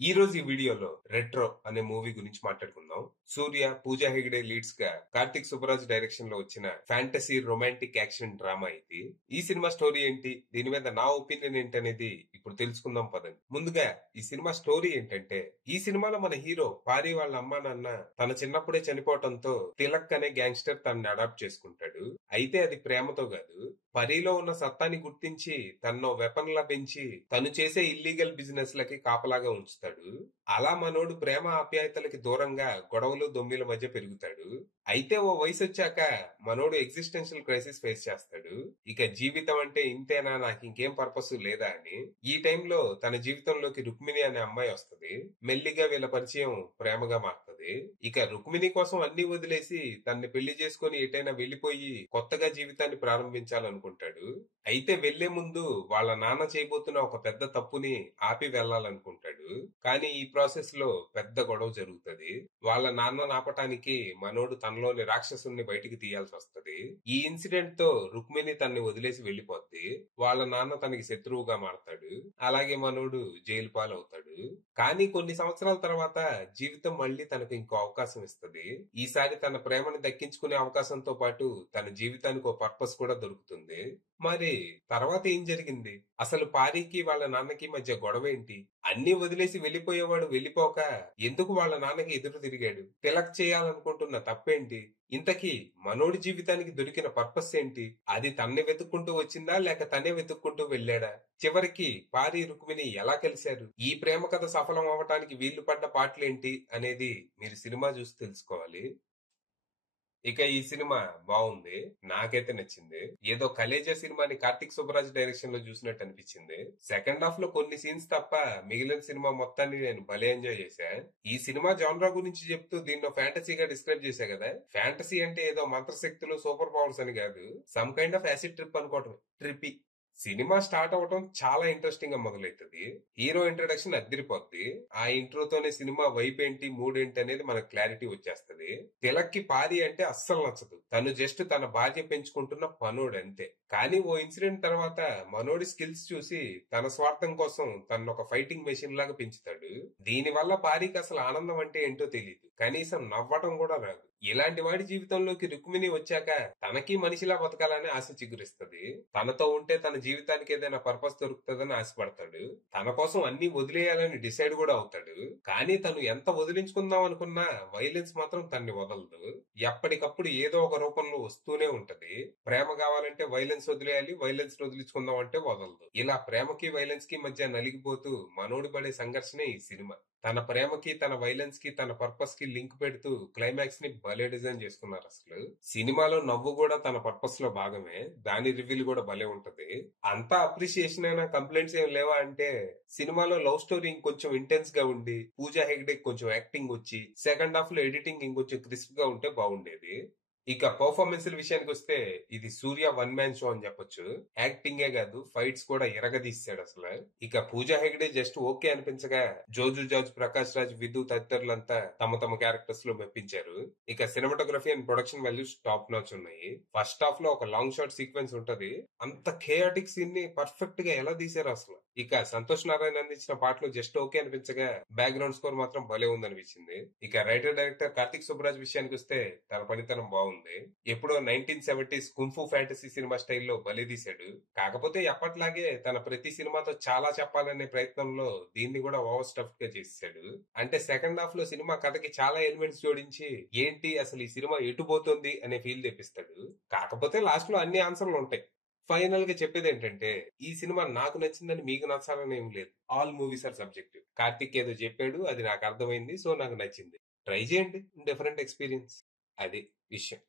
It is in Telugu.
ఈ రోజు ఈ వీడియోలో రెట్రో అనే మూవీ గురించి మాట్లాడుకుందాం. సూర్య, పూజా హెగ్డే లీడ్స్ గా కార్తిక్ సుబ్బరాజ్ డైరెక్షన్ లో వచ్చిన ఫ్యాంటసీ రొమాంటిక్ యాక్షన్ డ్రామా ఇది. ఈ సినిమా స్టోరీ ఏంటి, దీని మీద నా ఒపీనియన్ ఏంటి అనేది ఇప్పుడు తెలుసుకుందాం పదండి. ముందుగా ఈ సినిమా స్టోరీ ఏంటంటే, ఈ సినిమాలో మన హీరో పారి వాళ్ళ అమ్మా నాన్న తన చిన్నప్పుడే చనిపోవటంతో తిలక్ అనే గ్యాంగ్స్టర్ తనని అడాప్ట్ చేసుకుంటాడు. అయితే అది ప్రేమతో కాదు, పరిలో ఉన్న సత్తాని గుర్తించి తనను వెపన్ లా పెంచి తను చేసే ఇల్లీగల్ బిజినెస్ లకి కాపలాగా ఉంచుతాడు. అలా మనోడు ప్రేమ ఆప్యాయతలకి దూరంగా గొడవలు దొమ్మిల మధ్య పెరుగుతాడు. అయితే ఓ వయసు వచ్చాక మనోడు ఎగ్జిస్టెన్షియల్ క్రైసిస్ ఫేస్ చేస్తాడు. ఇక జీవితం అంటే ఇంతేనా, నాకు ఇంకేం పర్పస్ లేదా అని. ఈ టైంలో తన జీవితంలోకి రుక్మిణి అనే అమ్మాయి వస్తుంది. మెల్లిగా వీళ్ళ పరిచయం ప్రేమగా మారుతుంది. ఇక రుక్మిణి కోసం అన్ని వదిలేసి తన్ని పెళ్లి చేసుకుని ఎటైనా వెళ్లిపోయి కొత్తగా జీవితాన్ని ప్రారంభించాలనుకుంటాడు. అయితే వెళ్లే ముందు వాళ్ళ నాన్న చేయబోతున్న ఒక పెద్ద తప్పుని ఆపి వెళ్లాలనుకుంటాడు. కానీ ఈ ప్రాసెస్ లో పెద్ద గొడవ జరుగుతుంది. వాళ్ళ నాన్న ఆపటానికి మనోడు తనలోని రాక్షసుని బయటికి తీయాల్సి వస్తది. ఈ ఇన్సిడెంట్ తో రుక్మిణి తన్ని వదిలేసి వెళ్లిపోద్ది. వాళ్ళ నాన్న తనకి శత్రువుగా మారతాడు. అలాగే మనోడు జైలు పాలవుతాడు. కానీ కొన్ని సంవత్సరాల తర్వాత జీవితం మళ్లీ తనకు ఇంకో అవకాశం ఇస్తుంది. ఈసారి తన ప్రేమను దక్కించుకునే అవకాశంతో పాటు తన జీవితానికి ఒక పర్పస్ కూడా దొరుకుతుంది. మరి తర్వాత ఏం జరిగింది, అసలు పారికి వాళ్ళ నాన్నకి మధ్య గొడవ ఏంటి, అన్ని వదిలేసి వెళ్లిపోయేవాడు వెళ్లిపోక ఎందుకు వాళ్ళ నాన్నకి ఎదురు తిరిగాడు, తిలక్ చేయాలనుకుంటున్న తప్పేంటి, ఇంతకీ మనోడి జీవితానికి దొరికిన పర్పస్ ఏంటి, అది తన్నే వెతుక్కుంటూ వచ్చిందా లేక తనే వెతుక్కుంటూ వెళ్ళాడా, చివరికి పారి రుక్మిణి ఎలా కలిశారు, ఈ ప్రేమ కథ సఫలం అవటానికి వీళ్లు పడ్డ పాటలేంటి అనేది మీరు సినిమా చూసి తెలుసుకోవాలి. ఇక ఈ సినిమా బాగుంది, నాకైతే నచ్చింది. ఏదో కలేజా సినిమాని కార్తిక్ సుబ్బరాజ్ డైరెక్షన్ లో చూసినట్టు అనిపించింది. సెకండ్ హాఫ్ లో కొన్ని సీన్స్ తప్ప మిగిలిన సినిమా మొత్తాన్ని నేను భలే ఎంజాయ్ చేశా. ఈ సినిమా జాన్రా గురించి చెప్తూ దీన్ని ఫ్యాంటసీగా డిస్క్రైబ్ చేశా కదా. ఫ్యాంటసీ అంటే ఏదో మంత్రశక్తులు సూపర్ పవర్స్ అని కాదు, some kind of acid trip అనుకోవటం. ట్రిపి సినిమా స్టార్ట్ అవటం చాలా ఇంట్రెస్టింగ్ గా మొదలవుతుంది. హీరో ఇంట్రడక్షన్ అద్దరిపోద్ది. ఆ ఇంట్రోతోనే సినిమా వైబ్ ఏంటి, మూడ్ ఏంటి అనేది మనకు క్లారిటీ వచ్చేస్తది. తిలక్ కి పారి అంటే అస్సలు నచ్చదు. తను జస్ట్ తన భార్య పెంచుకుంటున్న పనోడు అంతే. కానీ ఓ ఇన్సిడెంట్ తర్వాత మనోడి స్కిల్స్ చూసి తన స్వార్థం కోసం తను ఒక ఫైటింగ్ మెషిన్ లాగా పెంచుతాడు. దీని వల్ల పారికి అసలు ఆనందం అంటే ఏంటో తెలియదు, కనీసం నవ్వటం కూడా రాదు. ఇలాంటి వాడి జీవితంలోకి రుక్మిణి వచ్చాక తనకి మనిషిలా బతకాలని ఆశ చిగురిస్తుంది. తనతో ఉంటే తన జీవితానికి ఏదైనా పర్పస్ దొరుకుతుందని ఆశపడతాడు. తన కోసం అన్ని వదిలేయాలని డిసైడ్ కూడా అవుతాడు. కానీ తను ఎంత వదిలించుకుందాం అనుకున్నా వైలెన్స్ మాత్రం తన్ని వదలదు. ఎప్పటికప్పుడు ఏదో ఒక రూపంలో వస్తూనే ఉంటది. ప్రేమ కావాలంటే వైలెన్స్ వదిలేయాలి, వైలెన్స్ వదిలించుకుందాం అంటే వదలదు. ఇలా ప్రేమకి వైలెన్స్ కి మధ్య నలిగిపోతూ మనోడి పడే సంఘర్షణే ఈ సినిమా. తన ప్రేమకి, తన వైలెన్స్ కి, తన పర్పస్ కి లింక్ పెడుతూ క్లైమాక్స్ ని భలే డిజైన్ చేసుకున్నారు. అసలు సినిమాలో నవ్వు కూడా తన పర్పస్ లో భాగమే, దాని రివ్యూలు కూడా భలే ఉంటది. అంతా అప్రిసియేషన్ అయినా కంప్లైంట్స్ ఏం లేవా అంటే, సినిమాలో లవ్ స్టోరీ ఇంకొంచెం ఇంటెన్స్ గా ఉండి పూజా హెగ్డే కొంచెం యాక్టింగ్ వచ్చి సెకండ్ హాఫ్ లో ఎడిటింగ్ ఇంకొంచెం క్రిస్ప్ గా ఉంటే బాగుండేది. ఇక పర్ఫార్మెన్స్ విషయానికి వస్తే ఇది సూర్య వన్ మ్యాన్ షో అని చెప్పొచ్చు. యాక్టింగే కాదు, ఫైట్స్ కూడా ఎరగదీశాడు అసలు. ఇక పూజా హెగ్డే జస్ట్ ఓకే అనిపించగా జోజు జార్జ్, ప్రకాష్ రాజ్, విధు తదితరులంతా తమ తమ క్యారెక్టర్స్ లో మెప్పించారు. ఇక cinematography and production values top notch ఉన్నాయి. ఫస్ట్ హాఫ్ లో ఒక లాంగ్ షాట్ సీక్వెన్స్ ఉంటది. అంత ఖేయాటిక్ సీన్ ని పర్ఫెక్ట్ గా ఎలా తీశారు అసలు. ఇక సంతోష్ నారాయణ అందించిన పాటలు జస్ట్ ఓకే అనిపించగా బ్యాక్గ్రౌండ్ స్కోర్ మాత్రం భలే ఉందనిపించింది. ఇక రైటర్ డైరెక్టర్ కార్తిక్ సుబ్బరాజ్ విషయానికి వస్తే తన పనితనం బాగుంది. ఎప్పుడో 1970s కుంఫు ఫ్యాంటసీ సినిమా స్టైల్లో భలే తీశాడు. కాకపోతే ఎప్పట్లాగే తన ప్రతి సినిమాతో చాలా చెప్పాలనే ప్రయత్నంలో దీన్ని కూడా ఓవర్ స్టఫ్ గా చేశాడు. అంటే సెకండ్ హాఫ్ లో సినిమా కథకి చాలా ఎలిమెంట్స్ జోడించి ఏంటి అసలు ఈ సినిమా ఎటు పోతుంది అనే ఫీల్ తెప్పిస్తాడు. కాకపోతే లాస్ట్ లో అన్ని ఆన్సర్లు ఉంటాయి. ఫైనల్ గా చెప్పేది ఏంటంటే, ఈ సినిమా నాకు నచ్చిందని మీకు నచ్చాలని ఏం లేదు. All movies are subjective. Karthik ఏదో చెప్పాడు, అది నాకు అర్థమైంది, సో నాకు నచ్చింది. ట్రై చేయండి, డిఫరెంట్ ఎక్స్పీరియన్స్. అది విషయం.